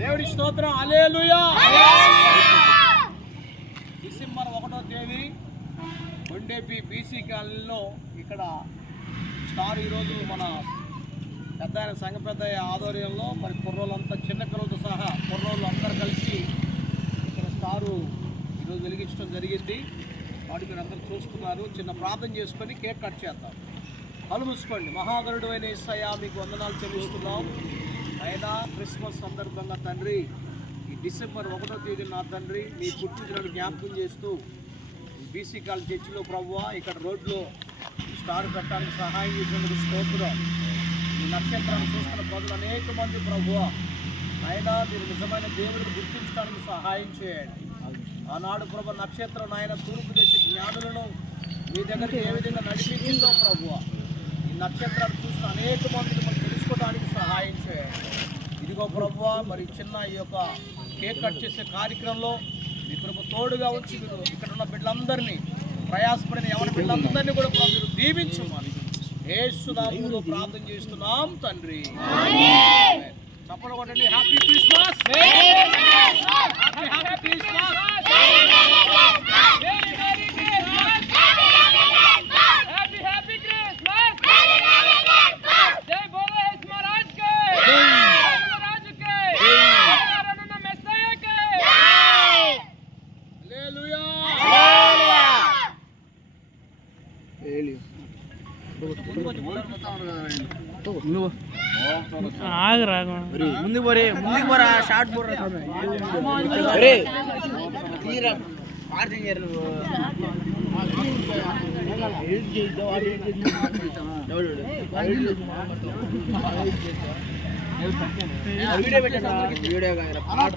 దేవుడి స్తోత్రం. Alleluia December ఒకటో తేదీ. కొండేపి బీసీ కాలనీలో ఇక్కడ స్టార్ ఈరోజు మన పెద్ద ఆయన సంఘ పెద్ద ఆధ్వర్యంలో మరి కుర్రోళ్ళంతా చిన్న పిల్లలతో సహా కుర్రోళ్ళు అందరూ కలిసి ఇక్కడ స్టారు ఈరోజు వెలిగించడం జరిగింది. వాటి మీరు అందరూ చూసుకున్నారు. చిన్న ప్రార్థన చేసుకొని కేక్ కట్ చేద్దాం. కళ్ళు మూసుకోండి. మహాగరుడు అయిన ఇස්සయ్య మీకు వందనాలు చెల్లిస్తున్నాం. అయినా క్రిస్మస్ సందర్భంగా తండ్రి ఈ డిసెంబర్ ఒకటో తేదీ నా తండ్రి మీ పుట్టినరోజు జ్ఞాపకం చేస్తూ బీసీ కాల్ చర్చిలో ప్రభువ ఇక్కడ రోడ్లో స్టార్ పెట్టడానికి సహాయం చేసినందుకు స్తోత్రం. ఈ నక్షత్రాన్ని చూస్తున్న ప్రజలు అనేక మంది ప్రభువ అయినా మీరు నిజమైన దేవుడిని గుర్తించడానికి సహాయం చేయండి. ఆనాడు ప్రభు నక్షత్రం ఆయన తూర్పు దేశ జ్ఞానులను మీ దగ్గరికి ఏ విధంగా నడిపించిందో ప్రభువ ఈ నక్షత్రాన్ని చూసిన అనేక మంది మనం తెలుసుకోవడానికి సహాయం చేయండి ఇదిగో ప్రభువ మరి చిన్న ఈ యొక్క కేక్ కట్ చేసే కార్యక్రమంలో మీ ప్రభు తోడుగా వచ్చి మీరు ఇక్కడ ఉన్న బిడ్డలందరినీ ప్రయాసపడిన ఎవరి బిడ్డలందరినీ కూడా ప్రభు మీరు దీవించమని ఏసునామంలో ప్రార్థన చేస్తున్నాం తండ్రి. చప్పలు కొట్టండి. హ్యాపీ క్రిస్మస్ ముందు పోరే ముందుకు పోరా షార్ట్ పోరా తీరా ప్రార్థన చేయరు నువ్వు వీడియో పెట్టండి వీడియో కాదు పాట